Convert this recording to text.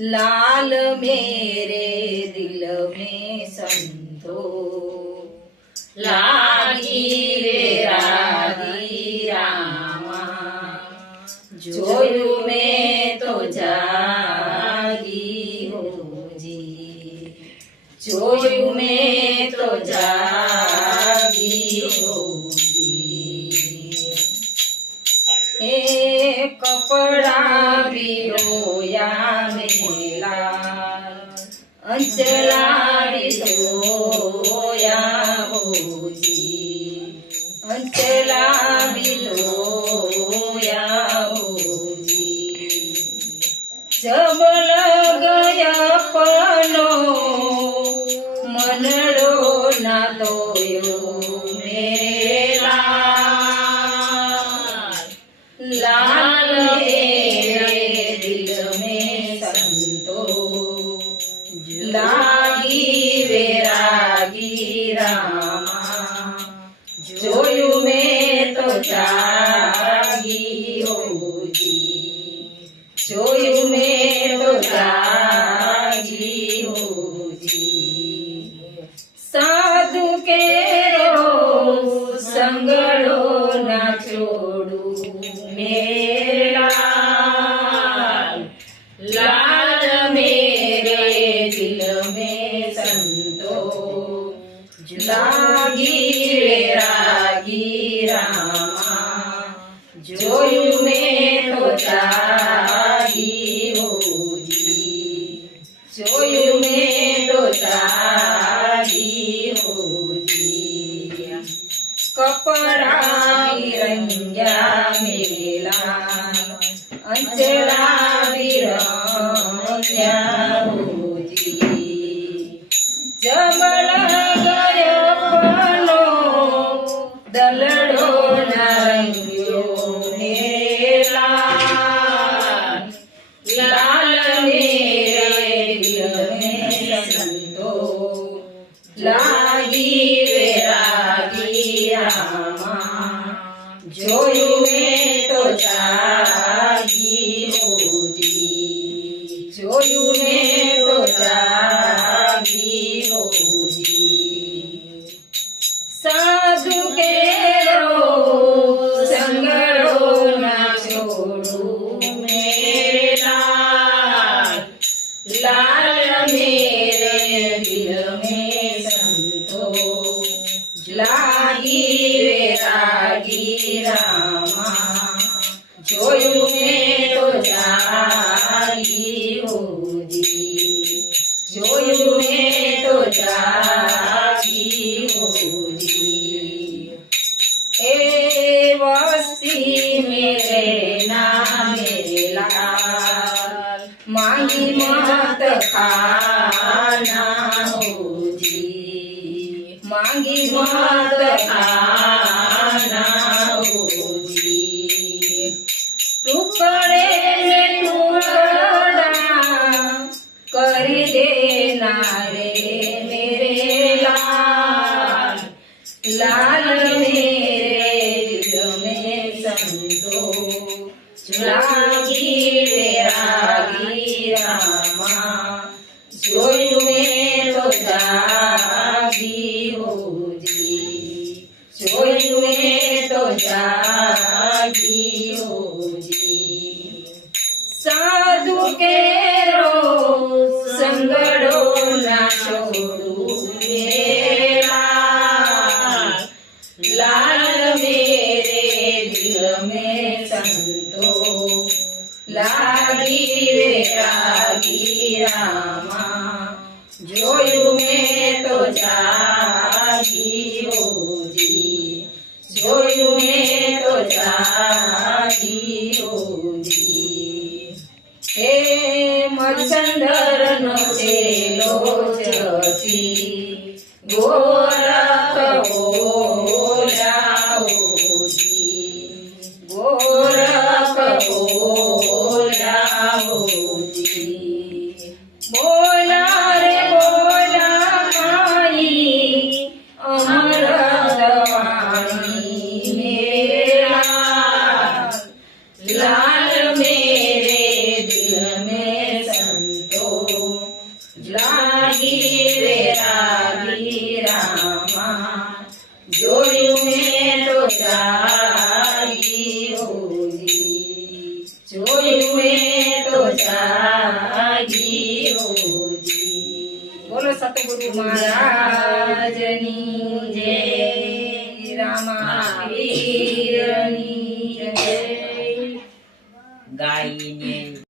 लाल मेरे दिल में संतो लागी रे रागी रामा जोयु में तो जागी होजी जोयु में तो जागी होजी हे कपड़ा भी रोया मेला अंचला भी रोया होजी अंचला भी रोया होजी जब गया पनो मनड़ो ना तोयो मेला लाल मेरे दिल में संतो लागी वैरागी रामा जोयु में तो जागी होगी जोयु में तो जागी होगी साधु के रो संगड़ो ना छोड़ू मेरा लाल मेरे दिल में संतो लागी वैरागी रामा जोयु में तो जागी होगी जोयु में तो जागी होगी कपड़ा रंग्या मेला अंचला रंग्या होजी जमल गयो पनो दलड़ो नारंगियो मेला लाल मेरे दिल में संतो लागी वैरागी रामा जोयु में तो जागी होजी जोयु में तो जागी होजी साधु के रो संगड़ो ना छोड़ू मेरे लाल मेरे दिल में संतो लागी वैरागी रामा जोयु में तो जागी होगी जोयु में तो जागी होगी ए वस्ती मेरे नाम मेरे लाल मांगी मत खाना होजी मांगी मत खाना होजी टुकड़े में टुकड़ा कर देना रे मेरे लाल लाल मेरे दिल में संतो लागी वैरागी रामा जोयु में तो जागी होजी जोयु में तो जागी होजी साधु के रो संगड़ो ना छोड़ू मेरा लाल मेरे दिल में संतो लागी वैरागी रामा जोयु में तो जागी होजी जोयु में तो जागी होजी हे मच्छंदर नो चेलो चची गोरख बोला होजी गोरख बोला होजी बोला रे बोला माई अमर दवानी मेरा लाल मेरे दिल में संतो જાગી હોજી જોયું એ તો જાગી હોજી બોલો સતગુરુ મહારાજની